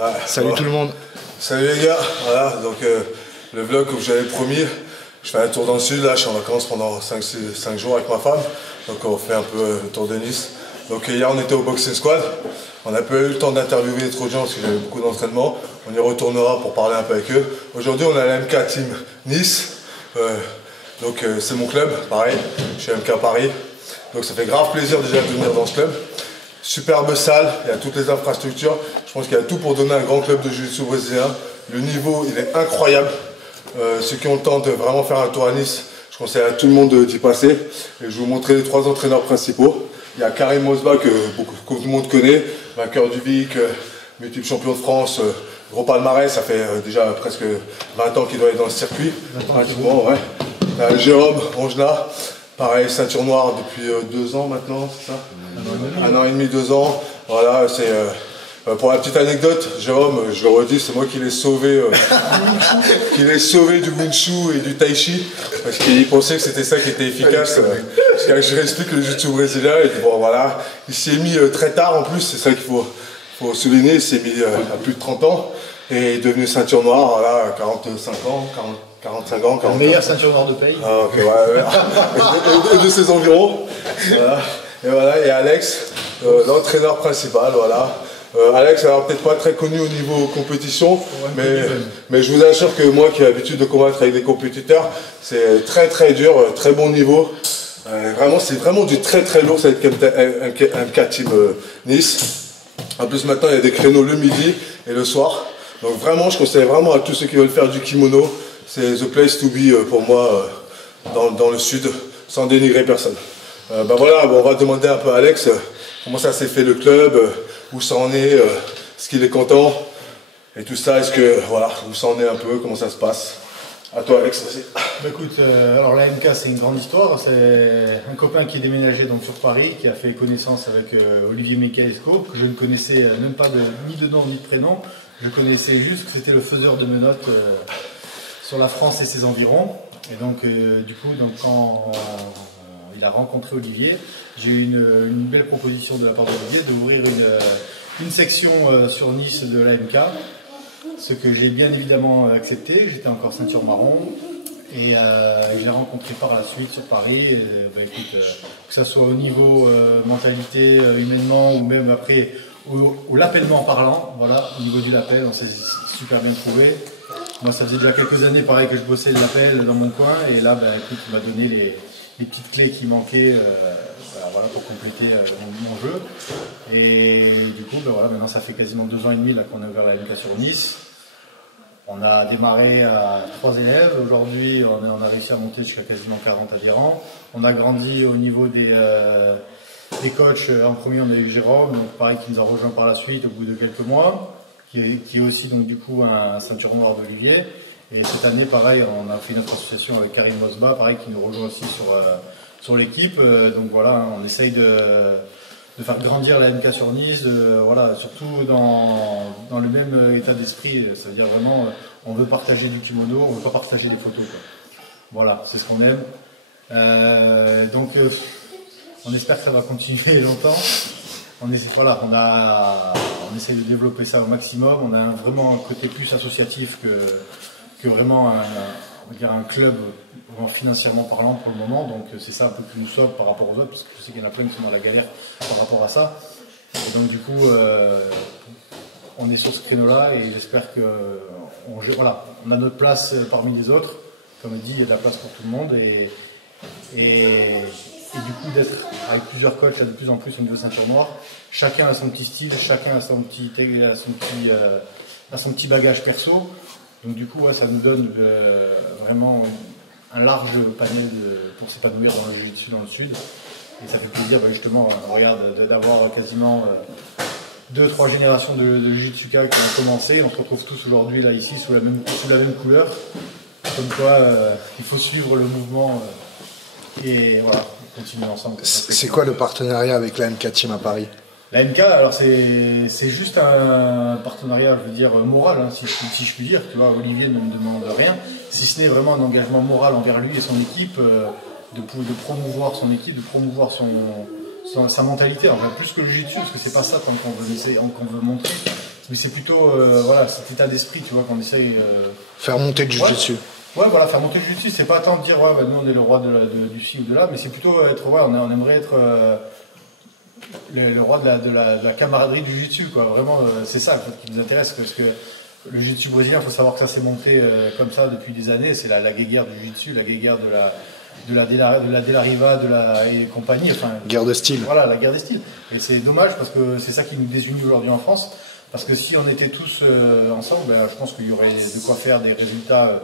Ouais, Salut bon. tout le monde. Salut les gars, voilà, donc le vlog que j'avais promis, je fais un tour dans le sud, là je suis en vacances pendant 5 jours avec ma femme, donc on fait un peu le tour de Nice. Donc hier on était au Boxing Squad, on n'a pas eu le temps d'interviewer trop de gens parce qu'il y avait beaucoup d'entraînement, on y retournera pour parler un peu avec eux. Aujourd'hui on a la MK Team Nice, donc c'est mon club, pareil, je suis MK Paris, donc ça fait grave plaisir déjà de venir dans ce club. Superbe salle, il y a toutes les infrastructures. Je pense qu'il y a tout pour donner un grand club de jiu-jitsu brésilien. Le niveau, il est incroyable. Ceux qui ont le temps de vraiment faire un tour à Nice, je conseille à tout le monde d'y passer. Et je vais vous montrer les 3 entraîneurs principaux. Il y a Karim Mosba, que tout le monde connaît, vainqueur du VIC, multiple champion de France, gros palmarès, ça fait déjà presque 20 ans qu'il doit être dans le circuit. Pratiquement, ouais. Jérôme Ongena, pareil, ceinture noire depuis 2 ans maintenant, c'est ça? 1 an et demi, 2 ans. Voilà, c'est pour la petite anecdote, Jérôme, je le redis, c'est moi qui l'ai sauvé, du Wing Chun et du Tai Chi, parce qu'il pensait que c'était ça qui était efficace. Parce que je réexplique le jiu-jitsu brésilien, et bon voilà, il s'y est mis très tard en plus, c'est ça qu'il faut souligner, il s'est mis à plus de 30 ans, et il est devenu ceinture noire, voilà, à 45 ans, 45 ans. La meilleure ceinture noire de pays. Ah, ok, ouais. Et de ses environs. Voilà. Et voilà, et Alex, l'entraîneur principal, voilà. Alex, alors peut-être pas très connu au niveau compétition, mais je vous assure que moi qui ai l'habitude de combattre avec des compétiteurs, c'est très très dur, très bon niveau. Vraiment, c'est vraiment du très très lourd, ça va être un MK Team Nice. En plus maintenant il y a des créneaux le midi et le soir. Donc vraiment, je conseille vraiment à tous ceux qui veulent faire du kimono, c'est the place to be pour moi dans le sud, sans dénigrer personne. Ben voilà, bon, on va demander un peu à Alex comment ça s'est fait le club, où ça en est, est-ce qu'il est content et tout ça, est-ce que voilà, où ça en est un peu, comment ça se passe. À toi Alex aussi. Bah écoute, alors la MK c'est une grande histoire, c'est un copain qui est déménagé donc sur Paris, qui a fait connaissance avec Olivier Michaesco, que je ne connaissais même pas ni de nom ni de prénom, je connaissais juste que c'était le faiseur de menottes sur la France et ses environs. Et donc du coup, quand il a rencontré Olivier, j'ai eu une belle proposition de la part d'Olivier d'ouvrir une section sur Nice de la MK, ce que j'ai bien évidemment accepté. J'étais encore ceinture marron et je l'ai rencontré par la suite sur Paris. Et, bah, écoute, que ce soit au niveau mentalité, humainement ou même après au l'appellement parlant, voilà, au niveau du lapel, on s'est super bien trouvé. Moi ça faisait déjà quelques années pareil que je bossais le lapel dans mon coin et là bah, écoute, il m'a donné les petites clés qui manquaient voilà, pour compléter mon jeu. Et du coup, ben voilà, maintenant ça fait quasiment 2 ans et demi qu'on a ouvert la MK sur Nice. On a démarré à 3 élèves. Aujourd'hui, on a réussi à monter jusqu'à quasiment 40 adhérents. On a grandi au niveau des coachs. En premier, on a eu Jérôme, donc pareil, qui nous a rejoint par la suite au bout de quelques mois, qui est aussi donc du coup un ceinture noire d'Olivier. Et cette année, pareil, on a fait notre association avec Karim Mosba, pareil, qui nous rejoint aussi sur l'équipe. Donc voilà, on essaye de faire grandir la MK sur Nice, voilà, surtout dans le même état d'esprit. Ça veut dire vraiment, on veut partager du kimono, on ne veut pas partager des photos, quoi. Voilà, c'est ce qu'on aime. Donc, on espère que ça va continuer longtemps. On essaie de développer ça au maximum. On a vraiment un côté plus associatif que vraiment un club financièrement parlant pour le moment, donc c'est ça un peu qui nous sauve par rapport aux autres, parce que je sais qu'il y en a plein qui sont dans la galère par rapport à ça. Et donc du coup on est sur ce créneau là et j'espère que voilà, on a notre place parmi les autres. Comme dit, il y a de la place pour tout le monde et du coup d'être avec plusieurs coachs de plus en plus au niveau ceinture noire, chacun a son petit style, chacun a son petit bagage perso. Donc du coup, ouais, ça nous donne vraiment un large panel pour s'épanouir dans le jiu-jitsu dans le sud. Et ça fait plaisir justement, regarde, d'avoir quasiment 2-3 générations de jiu-jitsuka qui ont commencé. On se retrouve tous aujourd'hui là ici sous la même couleur. Comme quoi, il faut suivre le mouvement et voilà, continuer ensemble. C'est quoi le partenariat avec la MK Team à Paris? La MK, alors c'est juste un partenariat, je veux dire, moral, hein, si je puis dire. Tu vois, Olivier ne me demande rien, si ce n'est vraiment un engagement moral envers lui et son équipe, de promouvoir son équipe, de promouvoir sa mentalité, enfin plus que le jiu-jitsu, parce que c'est pas ça qu'on veut montrer. Mais c'est plutôt voilà, cet état d'esprit, tu vois, qu'on essaye. Faire monter le jiu-jitsu. Ouais, voilà, faire monter le jiu-jitsu, c'est pas tant de dire, ouais, bah, nous on est le roi du ci ou de là, mais c'est plutôt être, ouais, on aimerait être le roi de la camaraderie du jiu-jitsu, quoi. Vraiment, c'est ça en fait, qui nous intéresse, parce que le jiu-jitsu brésilien, il faut savoir que ça s'est monté comme ça depuis des années, c'est la guéguerre du jiu-jitsu, la guéguerre de la De La Riva, et compagnie. Enfin, Guerre de style. Voilà, la guerre des styles. Et c'est dommage parce que c'est ça qui nous désunit aujourd'hui en France. Parce que si on était tous ensemble, ben, je pense qu'il y aurait de quoi faire des résultats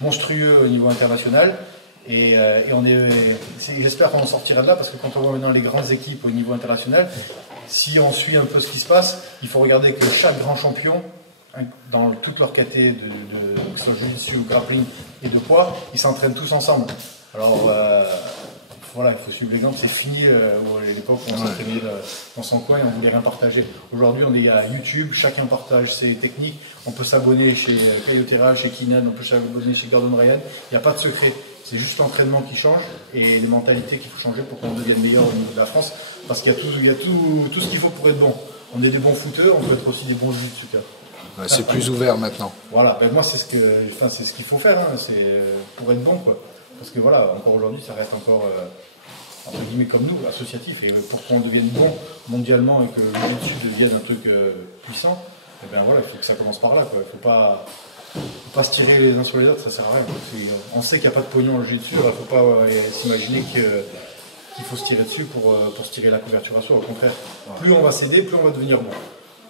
monstrueux au niveau international. Et j'espère qu'on en sortira de là, parce que quand on voit maintenant les grandes équipes au niveau international, si on suit un peu ce qui se passe, il faut regarder que chaque grand champion, dans toute leur catégorie que ce soit jiu-jitsu ou grappling et de poids, ils s'entraînent tous ensemble. Alors voilà, il faut suivre l'exemple, c'est fini à l'époque où on s'entraînait dans son coin et on voulait rien partager. Aujourd'hui, on est à YouTube, chacun partage ses techniques, on peut s'abonner chez Kayotera, chez Kinan, on peut s'abonner chez Gordon Ryan, il n'y a pas de secret. C'est juste l'entraînement qui change et les mentalités qu'il faut changer pour qu'on devienne meilleur au niveau de la France, parce qu'il y a tout ce qu'il faut pour être bon. On est des bons footeurs, on peut être aussi des bons jiu-jitsu. Ouais, c'est plus ouvert maintenant. Voilà, ben moi c'est ce qu'il faut faire, hein, c'est pour être bon, quoi. Parce que voilà, encore aujourd'hui, ça reste encore, entre guillemets, comme nous, associatif. Et pour qu'on devienne bon mondialement et que le jiu-jitsu devienne un truc puissant, et ben voilà, il faut que ça commence par là, quoi. Il ne faut pas se tirer les uns sur les autres, ça sert à rien. On sait qu'il n'y a pas de pognon dans le jiu-jitsu, alors il ne faut pas s'imaginer qu'il faut se tirer dessus pour se tirer la couverture à soi. Au contraire, plus on va s'aider, plus on va devenir bon.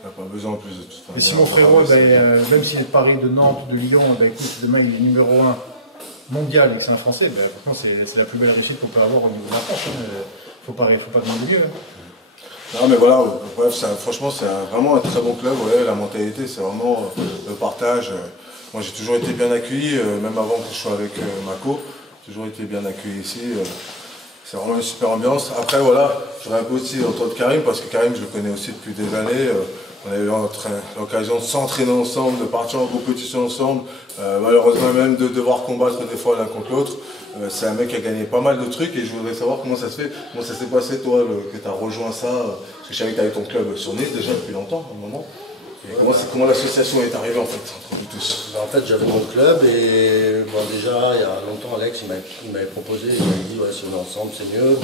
Il n'y a pas besoin en plus de toute façon. Et si mon frérot, même s'il est de Paris, de Nantes, de Lyon, écoute, demain il est numéro 1 mondial et que c'est un Français, franchement c'est la plus belle réussite qu'on peut avoir au niveau de la France. Faut pas demander mieux. Non mais voilà, bref, franchement c'est vraiment un très bon club, ouais, la mentalité c'est vraiment le partage. Moi j'ai toujours été bien accueilli, même avant que je sois avec Mako, j'ai toujours été bien accueilli ici. C'est vraiment une super ambiance. Après voilà, j'aurais un peu aussi entendre Karim, parce que Karim je le connais aussi depuis des années. On a eu l'occasion de s'entraîner ensemble, de partir en compétition ensemble, malheureusement même de devoir combattre des fois l'un contre l'autre. C'est un mec qui a gagné pas mal de trucs et je voudrais savoir comment ça se fait, comment ça s'est passé toi, que tu as rejoint ça, parce que je savais que tu avais ton club sur Nice déjà depuis longtemps, à un moment. Et comment l'association est arrivée en fait, entre vous tous? En fait j'avais mon club et bon, déjà il y a longtemps Alex il m'avait proposé, il m'a dit ouais, si on est ensemble c'est mieux.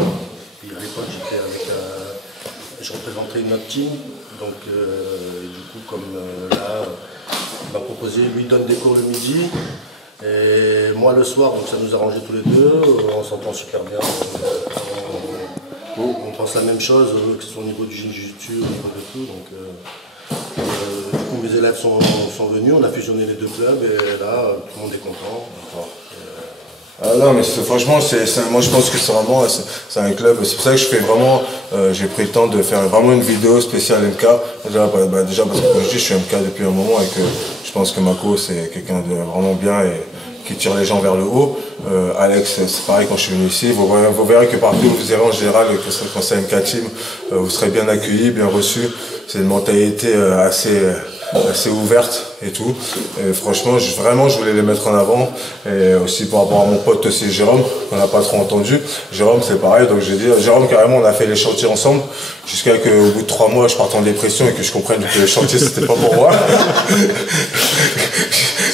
Puis à l'époque j'étais avec... je représentais notre team, donc du coup comme là, il m'a proposé, lui donne des cours le midi, et moi le soir, donc ça nous arrangeait tous les deux, on s'entend super bien, on pense la même chose, que ce soit au niveau du jiu-jitsu, au niveau de tout, donc du coup mes élèves sont venus, on a fusionné les deux clubs, et là tout le monde est content. Ah non mais franchement moi je pense que c'est vraiment un club, c'est pour ça que je fais vraiment j'ai pris le temps de faire vraiment une vidéo spéciale MK déjà parce que comme je dis je suis MK depuis un moment et que je pense que Mako c'est quelqu'un de vraiment bien et qui tire les gens vers le haut. Alex c'est pareil, quand je suis venu ici vous verrez que partout vous irez en général quand c'est MK Team vous serez bien accueillis, bien reçus, c'est une mentalité assez ouverte et tout. Et franchement, je voulais les mettre en avant. Et aussi par rapport à mon pote aussi Jérôme, qu'on n'a pas trop entendu. Jérôme, c'est pareil. Donc j'ai dit, Jérôme, carrément, on a fait les chantiers ensemble. Jusqu'à qu'au bout de 3 mois, je parte en dépression et que je comprenne que les chantiers, c'était pas pour moi.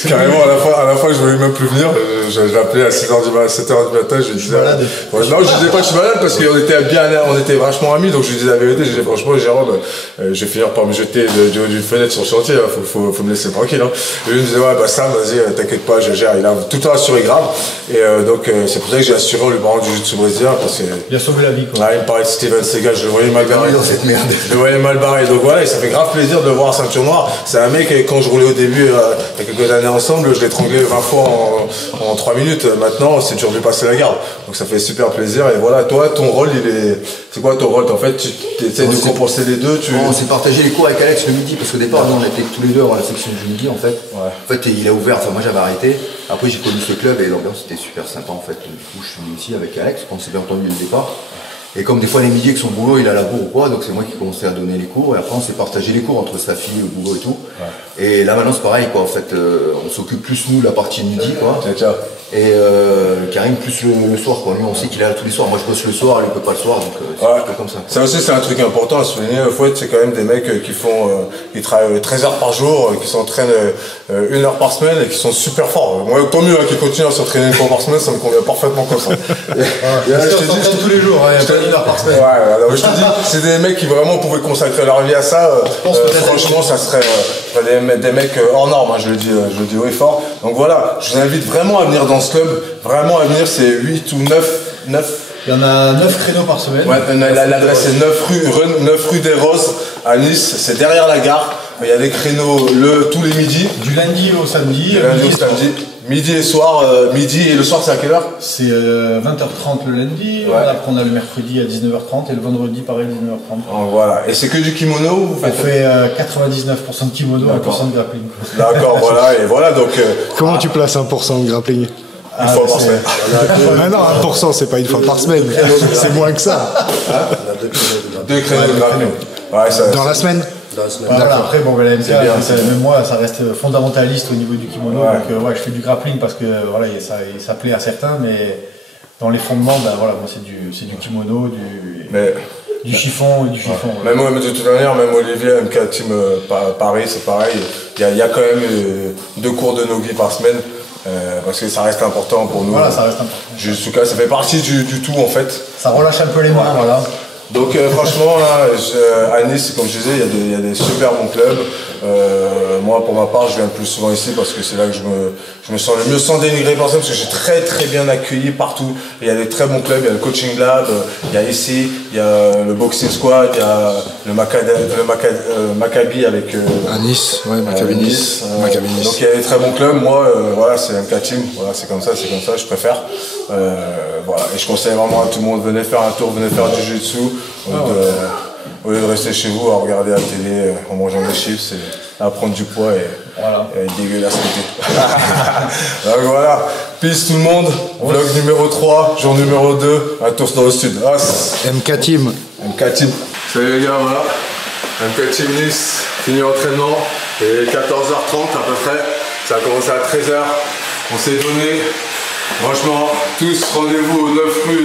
Carrément, à la fin, je voulais même plus venir. Je l'appelais à 7h du matin, je lui disais. Non, je disais pas que je suis malade parce on était vachement amis, donc je lui disais la vérité. Je disais, franchement, Jérôme, je vais finir par me jeter du haut d'une fenêtre sur le chantier, faut me laisser tranquille. Hein. Et lui me disait, ouais, bah Sam, vas-y, t'inquiète pas, je gère. Il a tout le temps assuré grave. Et donc, c'est pour ça que j'ai assuré en lui parlant du jiu-jitsu brésilien. Il a sauvé la vie, quoi. Ah, il me parlait de Steven Seagal, je le voyais mal barré. Dans cette merde. Je le voyais mal barré. Donc voilà, et ça fait grave plaisir de le voir en ceinture noire. C'est un mec, quand je roulais au début, il y a quelques années ensemble, je l'ai étranglé 20 fois en 3 minutes. Maintenant, c'est dur de lui passer la garde. Donc ça fait super plaisir. Et voilà, toi, ton rôle, c'est quoi ton rôle? En fait, tu essaies de compenser les deux. On s'est partagé les cours avec Alex le midi, parce qu'au départ, nous, on était tous les deux dans la section du midi, en fait. Ouais. En fait, il a ouvert, enfin, moi j'avais arrêté. Après, j'ai connu ce club et l'ambiance était super sympa, en fait. Du coup, je suis venu ici avec Alex, on s'est bien entendu dès le départ. Et comme des fois les midis qui sont au boulot, il a la bourre ou quoi, donc c'est moi qui commençais à donner les cours. Et après on s'est partagé les cours entre sa fille, le boulot et tout. Ouais. Et là maintenant c'est pareil quoi, en fait, on s'occupe plus nous la partie midi quoi. Et Karim plus le soir quoi. Lui on sait qu'il est là tous les soirs. Moi je bosse le soir, lui il peut pas le soir, donc c'est un peu comme ça. Ça aussi c'est un truc important à souligner. Au fait c'est quand même des mecs qui font, qui travaillent 13 heures par jour, qui s'entraînent 1 heure par semaine et qui sont super forts. Moi tant mieux qui continuent à s'entraîner 1 fois par semaine, ça me convient parfaitement comme ça. Je te dis tous les jours, il y a 1 heure par semaine. Ouais, je te dis, c'est des mecs qui vraiment pouvaient consacrer leur vie à ça. Franchement ça serait des mecs hors normes, je le dis haut et fort. Donc voilà, je vous invite vraiment à venir dans ce club. Vraiment à venir, c'est 8 ou 9. Il y en a 9 créneaux par semaine. Ouais, l'adresse est 9 rue des Roses à Nice, c'est derrière la gare. Il y a des créneaux tous les midis. Du lundi au samedi. Midi et soir. Midi et le soir c'est à quelle heure? C'est 20h30 le lundi, après on a le mercredi à 19h30 et le vendredi pareil 19h30. Oh, voilà, et c'est que du kimono vous faites? On fait 99% de kimono, 1% de grappling. D'accord, voilà, et voilà donc... Comment tu places 1% de grappling? Une fois par semaine. Ah non, 1% c'est pas une fois par semaine, c'est moins que ça. On a 2 créneaux de grappling. Ouais, dans la semaine? Voilà, après la MK, même moi ça reste fondamentaliste au niveau du kimono, donc je fais du grappling parce que voilà, ça plaît à certains, mais dans les fondements, moi c'est du kimono, du chiffon et du chiffon. Même moi, de toute manière, même Olivier, MK Team Paris, c'est pareil, il y a quand même 2 cours de nogi par semaine. Parce que ça reste important pour nous. Voilà, ça reste important. En tout cas, ça fait partie du tout en fait. Ça relâche un peu les mains, voilà. Donc franchement, là, à Nice, comme je disais, il y a des super bons clubs. Moi, pour ma part, je viens le plus souvent ici parce que c'est là que je me sens le mieux sans dénigrer personne, parce que j'ai très bien accueilli partout. Il y a des très bons clubs, il y a le coaching lab, il y a ici, il y a le boxing squad, il y a le Maccabi avec... à Nice, ouais, Maccabi Nice. Donc il y a des très bons clubs. Moi, voilà, c'est MK Team, voilà, c'est comme ça, je préfère. Voilà, et je conseille vraiment à tout le monde, venez faire un tour, venez faire du jiu-jitsu. Au lieu de rester chez vous à regarder la télé en mangeant des chips et à prendre du poids et être dégueulasse côté. Donc voilà, peace tout le monde, vlog numéro 3, jour numéro 2, à tous dans le sud. MK Team. MK Team. Salut les gars, voilà. MK Team Nice, fini l'entraînement, et 14h30 à peu près, ça a commencé à 13h, on s'est donné, franchement, tous rendez-vous au 9 rue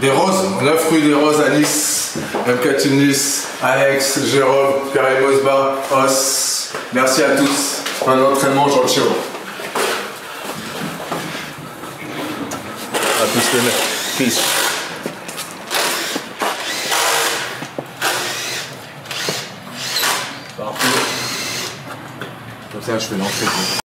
des Roses, 9 rue des Roses à Nice, MK Team Nice, Alex, Jérôme, Karim Osba, Os, merci à tous, fin d'entraînement, Jean Chiro. À tous les mecs, peace. Partout. Comme ça je fais l'entrée.